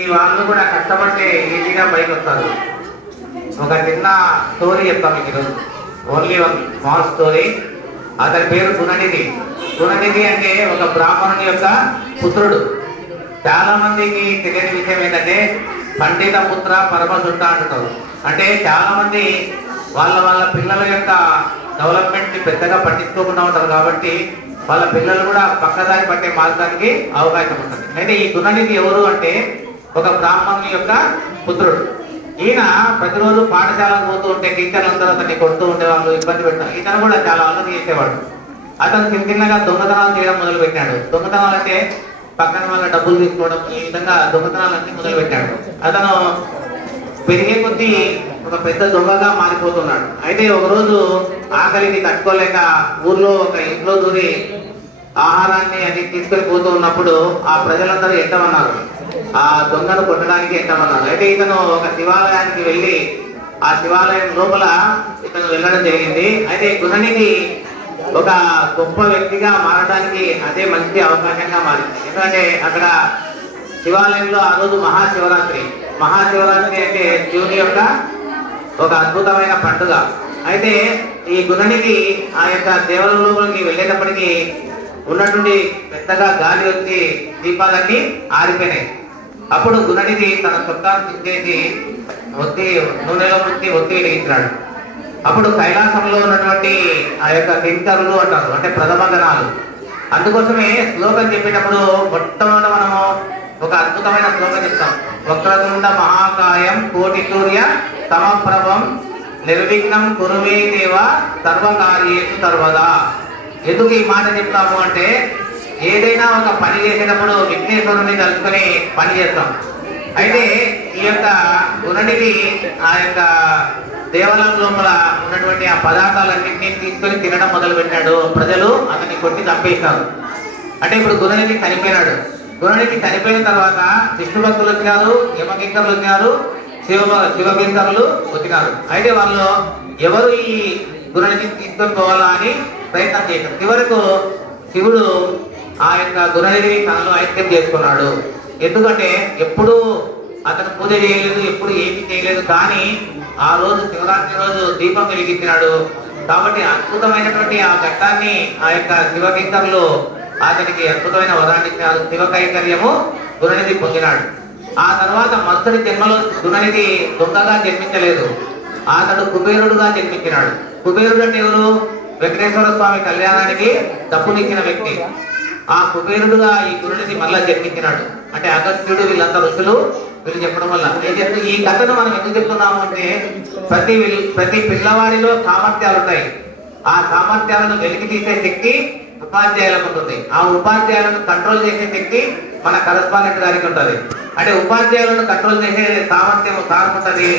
ఈ వాళ్ళు కూడా కష్టపడితే ఈజీగా పైకి వస్తారు. ఒక చిన్న స్టోరీ చెప్తాను మీకు ఈరోజు. Only one small story. అతని పేరు గుణనిధి. గుణనిధి అంటే ఒక బ్రాహ్మణుని యొక్క పుత్రుడు. చాలా మందికి తెలియని విషయం ఏంటంటే పండిత పుత్ర పరమసుంట అంటున్నారు. అంటే చాలా మంది వాళ్ళ వాళ్ళ పిల్లల యొక్క డెవలప్మెంట్ ని పెద్దగా పట్టించుకోకుండా ఉంటారు కాబట్టి వాళ్ళ పిల్లలు కూడా పక్కదారి పట్టే మార్గానికి అవకాశం ఉంటుంది. అయితే ఈ గుణనిధి ఎవరు అంటే ఒక బ్రాహ్మణుని యొక్క పుత్రుడు. ఈయన ప్రతిరోజు పాఠశాలకు పోతూ ఉంటే టీచర్లందరూ అతన్ని కొడుతూ ఉండేవాళ్ళు, ఇబ్బంది పెట్టారు. ఇతను కూడా చాలా అల్లరి చేసేవాడు. అతను చిన్న చిన్నగా దొంగతనాలు చేయడం మొదలు పెట్టాడు. దొంగతనాలు అంటే పక్కన వాళ్ళ డబ్బులు తీసుకోవడం, ఈ విధంగా దొంగతనాలన్నీ మొదలు పెట్టాడు. అతను పెరిగే కొద్దీ ఒక పెద్ద దొంగగా మారిపోతున్నాడు. అయితే ఒకరోజు ఆకలిని తట్టుకోలేక ఊర్లో ఒక ఇంట్లో దూరి ఆహారాన్ని అది తీసుకొని పోతూ ఉన్నప్పుడు ఆ ప్రజలందరూ ఎట్టమన్నారు, ఆ దొంగను కొట్టడానికి ఎట్టమన్నారు. అయితే ఇతను ఒక శివాలయానికి వెళ్ళి ఆ శివాలయం లోపల ఇతను వెళ్ళడం జరిగింది. అయితే గుణనిధి ఒక గొప్ప వ్యక్తిగా మారడానికి అదే మంచి అవకాశంగా మారింది. ఎందుకంటే అక్కడ శివాలయంలో ఆ రోజు మహాశివరాత్రి. మహాశివరాత్రి అంటే శివుని యొక్క ఒక అద్భుతమైన పండుగ. అయితే ఈ గుణనిధి ఆ యొక్క దేవాలయం లోపలికి వెళ్ళేటప్పటికీ ఉన్నటువంటి పెద్దగా గాలి వచ్చి దీపాలన్నీ ఆరిపోయినాయి. అప్పుడు గుణనిధి తన చొక్కాను తిప్పేసి నూనెలో ముంచి ఒత్తి వెలిగించాడు. అప్పుడు కైలాసంలో ఉన్నటువంటి ఆ యొక్క కింకరులు అంటారు, అంటే ప్రథమ గణాలు. అందుకోసమే శ్లోకం చెప్పేటప్పుడు మొట్టమొదట మనము ఒక అద్భుతమైన శ్లోకం చెప్తాం. వక్రతుండ మహాకాయం కోటి సూర్య సమప్రభం నిర్విఘ్నం కురుమే దేవ సర్వకార్యేషు సర్వదా. ఎందుకు ఈ మాట చెప్తాము అంటే ఏదైనా ఒక పని చేసేటప్పుడు విఘ్నేశ్వరుని తలుచుకొని పని చేస్తాం. అయితే ఈ యొక్క గుణనిధి ఆ యొక్క దేవాలయం లోపల ఉన్నటువంటి ఆ పదార్థాలన్నింటినీ తీసుకొని తినడం మొదలు పెట్టాడు. ప్రజలు అతన్ని కొట్టి చంపేశారు. అంటే ఇప్పుడు గుణనిధి చనిపోయినాడు. గుణనిధి చనిపోయిన తర్వాత విష్ణు భక్తులు వచ్చినారు, యమకింకరులు వచ్చినారు, శివకింకరులు వచ్చినారు. అయితే వాళ్ళు ఎవరు ఈ గుణనిధిని తీసుకొని పోవాలా అని ప్రయత్నం చేశారు. చివరకు శివుడు ఆ యొక్క గుణనిధిని తనలో ఐక్యం చేసుకున్నాడు. ఎందుకంటే ఎప్పుడు అతను పూజ చేయలేదు, ఎప్పుడు ఏమీ చేయలేదు, కానీ ఆ రోజు శివరాత్రి రోజు దీపం వెలిగించినాడు. కాబట్టి అద్భుతమైనటువంటి ఆ ఘట్టాన్ని ఆ యొక్క శివకింకరులు అతనికి అద్భుతమైన వరాన్ని ఇచ్చినారు. శివ కైంకర్యము గుణనిధి పొందినాడు. ఆ తర్వాత మరుసటి జన్మలో గుణనిధి దొంగగా జన్మించలేదు, అతడు కుబేరుడుగా జన్మించినాడు. కుబేరుడు అంటే ఎవరు? వెంకటేశ్వర స్వామి కళ్యాణానికి డబ్బునిచ్చిన వ్యక్తి. ఆ కుబేరుడుగా ఈ గుణనిధి మళ్ళా జన్మించినాడు. అంటే అగస్త్యుడు వీళ్ళంతా ఋషులు వీళ్ళు చెప్పడం వల్ల ఈ కథను మనం ఎందుకు చెప్తున్నాము అంటే ప్రతి పిల్లవాడిలో సామర్థ్యాలు ఉంటాయి. ఆ సామర్థ్యాలను వెలికి తీసే శక్తి ఉపాధ్యాయులకు ఉంటుంది. ఆ ఉపాధ్యాయులను కంట్రోల్ చేసే శక్తి మన కరస్పాండెంట్ గారికి ఉంటుంది. అంటే ఉపాధ్యాయులను కంట్రోల్ చేసే సామర్థ్యం సార్కు ఉంటుంది,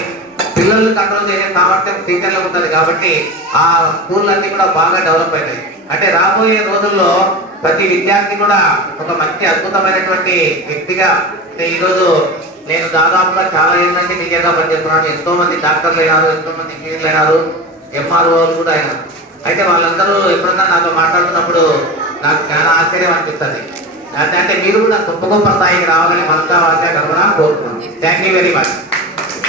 పిల్లలను కంట్రోల్ చేసే సామర్థ్యం టీచర్లకు ఉంటుంది. కాబట్టి ఆ స్కూళ్ళన్నీ కూడా బాగా డెవలప్ అవుతాయి. అంటే రాబోయే రోజుల్లో ప్రతి విద్యార్థి కూడా ఒక మంచి అద్భుతమైనటువంటి వ్యక్తిగా, అంటే ఈరోజు నేను దాదాపుగా చాలా ఏళ్ళ నుంచి టీచర్గా పనిచేస్తున్నాను. ఎంతో మంది డాక్టర్లు అయినారు, ఎంతో మంది ఇంజనీర్లు అయినారు, ఎంఆర్ఓలు కూడా అయినారు. అయితే వాళ్ళందరూ ఎప్పుడన్నా నాతో మాట్లాడుతున్నప్పుడు నాకు చాలా ఆశ్చర్యం అనిపిస్తుంది. అంటే మీరు కూడా గొప్ప గొప్ప స్థాయికి రావాలని మనసా వాచా కర్మణ కోరుతున్నాను. Thank you very much.